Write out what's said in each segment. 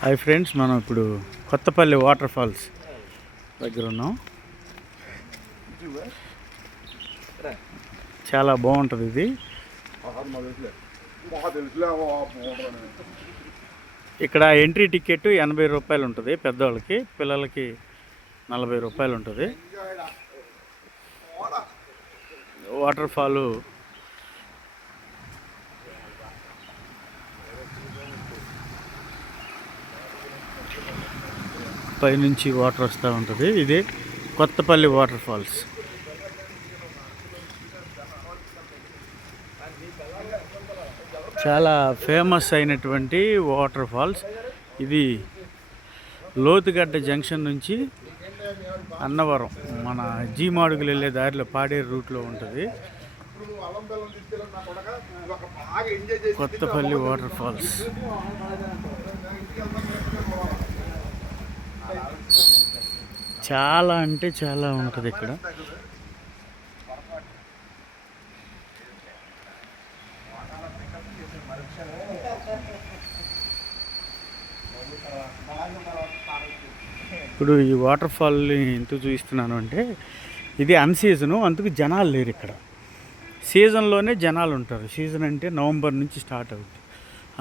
Hi friends మనం ఇప్పుడు Kothapalli water falls దగ్గర ఉన్నాం. చాలా బాగుంటుంది ఇది. ఇక్కడ ఎంట్రీ టికెట్ ఎనభై రూపాయలు ఉంటుంది పెద్దవాళ్ళకి పిల్లలకి నలభై రూపాయలు ఉంటుంది. వాటర్ ఫాలు పైనుంచి వాటర్ వస్తూ ఉంటుంది. ఇది కొత్తపల్లి వాటర్ ఫాల్స్. చాలా ఫేమస్ అయినటువంటి వాటర్ ఫాల్స్. ఇది లోతుగడ్డ జంక్షన్ నుంచి అన్నవరం మన జీమాడుగులు వెళ్ళే దారిలో పాడేరు రూట్లో ఉంటుంది. Kothapalli water falls. చాలా అంటే చాలా ఉంటుంది ఇక్కడ. ఇప్పుడు ఈ వాటర్ ఫాల్ని ఎందుకు చూపిస్తున్నాను అంటే ఇది అన్సీజను అందుకు జనాలు లేరు ఇక్కడ. సీజన్లోనే జనాలు ఉంటారు. సీజన్ అంటే నవంబర్ నుంచి స్టార్ట్ అవుతుంది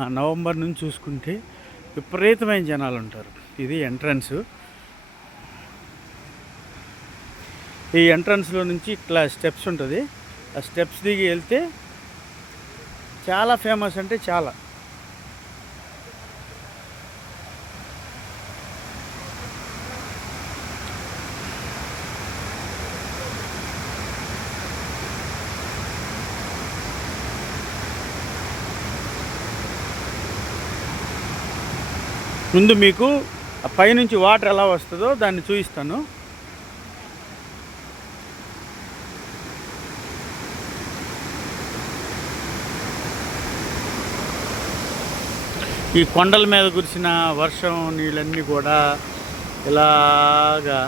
ఆ నవంబర్ నుంచి చూసుకుంటే విపరీతమైన జనాలు ఉంటారు. ఇది ఎంట్రన్స్ ఈ ఎంట్రన్స్లో నుంచి ఇట్లా స్టెప్స్ ఉంటుంది. ఆ స్టెప్స్ దిగి వెళ్తే చాలా ఫేమస్ అంటే చాలా. ముందు మీకు ఆ పైనుంచి వాటర్ ఎలా వస్తుందో దాన్ని చూపిస్తాను. ఈ కొండల మీద కురిసిన వర్షం నీళ్ళన్నీ కూడా ఇలాగా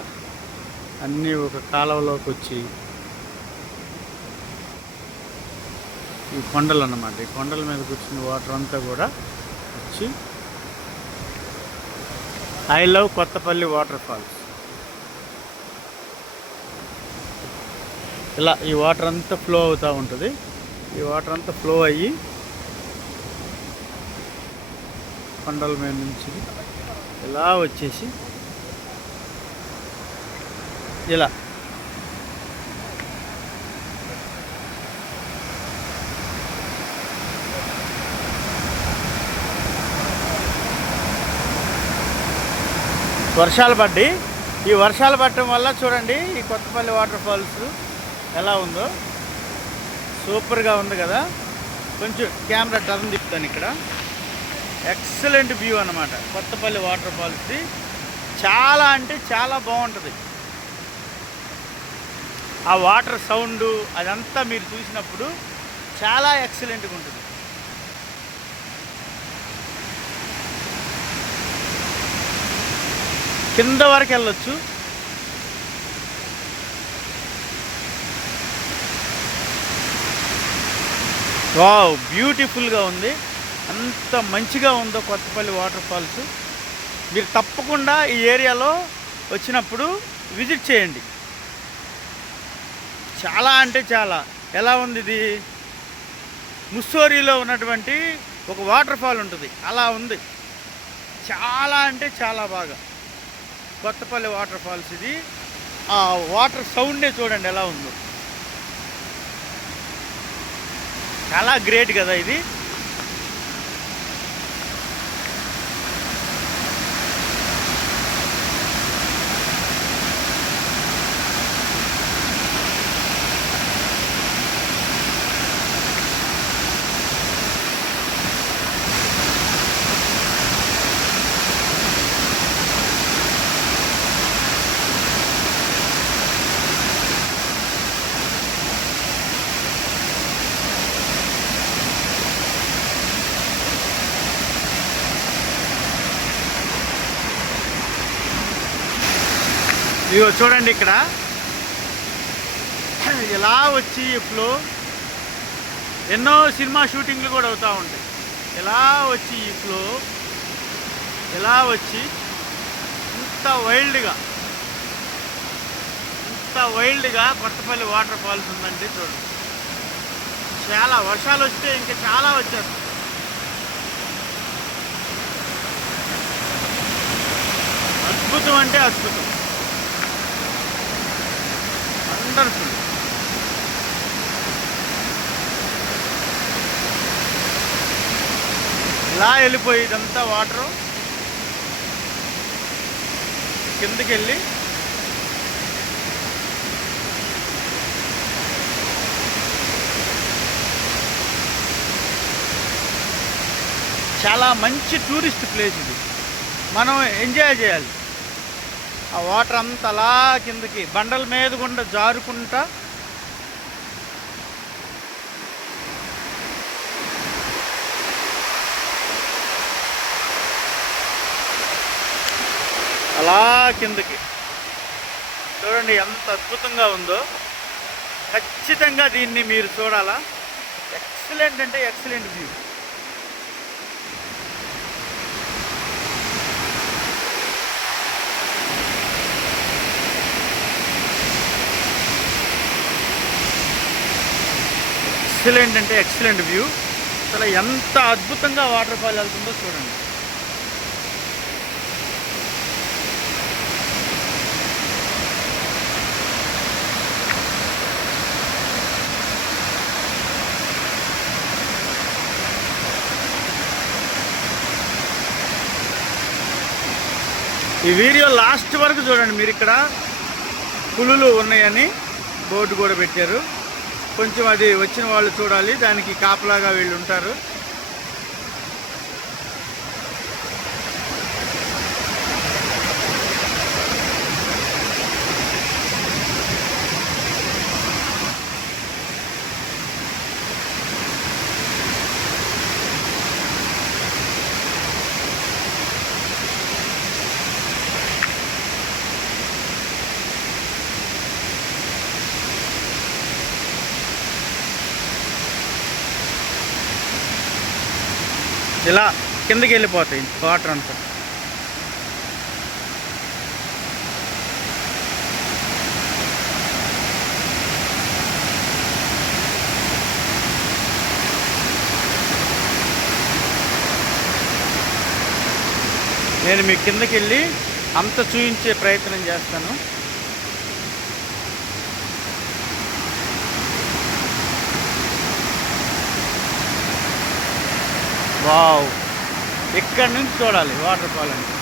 అన్నీ ఒక కాలువలోకి వచ్చి ఈ కొండలు అన్నమాట. ఈ కొండల మీద కూర్చున్న వాటర్ అంతా కూడా వచ్చి I love Kothapalli water falls. ఇలా ఈ వాటర్ అంతా ఫ్లో అవుతూ ఉంటుంది. ఈ వాటర్ అంతా ఫ్లో అయ్యి కొండల మీద నుంచి ఇలా వచ్చేసి ఇలా. వర్షాలు పడ్డి. ఈ వర్షాలు పట్టడం వల్ల చూడండి ఈ కొత్తపల్లి వాటర్ ఫాల్స్ ఎలా ఉందో. సూపర్గా ఉంది కదా. కొంచెం కెమెరా టర్న్ తిప్పుతాను ఇక్కడ. ఎక్సలెంట్ వ్యూ అనమాట కొత్తపల్లి వాటర్ ఫాల్స్ది చాలా అంటే చాలా బాగుంటుంది. ఆ వాటర్ సౌండ్ అదంతా మీరు చూసినప్పుడు చాలా ఎక్సలెంట్గా ఉంటుంది. కింద వరకు వెళ్ళొచ్చు. వావ్ బ్యూటిఫుల్గా ఉంది. అంత మంచిగా ఉందో కొత్తపల్లి వాటర్ ఫాల్స్. మీరు తప్పకుండా ఈ ఏరియాలో వచ్చినప్పుడు విజిట్ చేయండి. చాలా అంటే చాలా. ఎలా ఉంది ఇది? ముస్సోరిలో ఉన్నటువంటి ఒక వాటర్ ఫాల్ ఉంటుంది. అలా ఉంది. చాలా అంటే చాలా బాగా. కొత్తపల్లి వాటర్ ఫాల్స్ ఇది. ఆ వాటర్ సౌండే చూడండి ఎలా ఉందో. చాలా గ్రేట్ కదా ఇది. ఇదిగో చూడండి ఇక్కడ. ఇలా వచ్చి ఇప్పుడు ఎన్నో సినిమా షూటింగ్లు కూడా అవుతూ ఉంటాయి. ఇలా వచ్చి ఇప్పుడు ఇలా వచ్చి ఇంత వైల్డ్గా ఇంత వైల్డ్గా కొత్తపల్లి వాటర్ ఫాల్స్ ఉందండి చూడండి. చాలా వర్షాలు వస్తే ఇంకా చాలా వచ్చేస్తాయి. అద్భుతం అంటే అద్భుతం. మాట్లాడుతుంది. ఇలా వెళ్ళిపోయి ఇదంతా వాటరు. కిందకి వెళ్ళి చాలా మంచి టూరిస్ట్ ప్లేస్ ఇది. మనం ఎంజాయ్ చేయాలి. ఆ వాటర్ అంతా అలా కిందకి బండల మీద గుండా జారుకుంటా. అలా కిందకి. చూడండి ఎంత అద్భుతంగా ఉందో. ఖచ్చితంగా దీన్ని మీరు చూడాలా. ఎక్సలెంట్ అంటే ఎక్సలెంట్ వ్యూ. ఎక్సలెంట్ అంటే ఎక్సలెంట్ వ్యూ అసలు ఎంత అద్భుతంగా వాటర్ ఫాల్ వెళ్తుందో చూడండి. ఈ వీడియో లాస్ట్ వరకు చూడండి మీరు ఇక్కడ పులులు ఉన్నాయని బోర్డు కూడా పెట్టారు. కొంచెం అది వచ్చిన వాళ్ళు చూడాలి. దానికి కాపలాగా వీళ్ళు ఉంటారు. ఇలా కిందకి వెళ్ళిపోతాయి వాటర్ అంతా. నేను మీ కిందకి వెళ్ళి అంత చూపించే ప్రయత్నం చేస్తాను. వావ్. ఇక్కడ నుంచి చూడాలి? వాటర్ ఫాల్ అంటే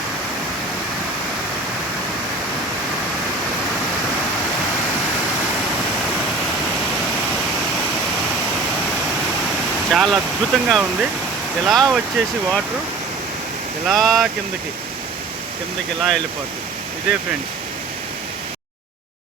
చాలా అద్భుతంగా ఉంది. ఇలా వచ్చేసి వాటర్ ఇలా కిందకి కిందకి ఇలా వెళ్ళిపోతుంది. ఇదే ఫ్రెండ్స్.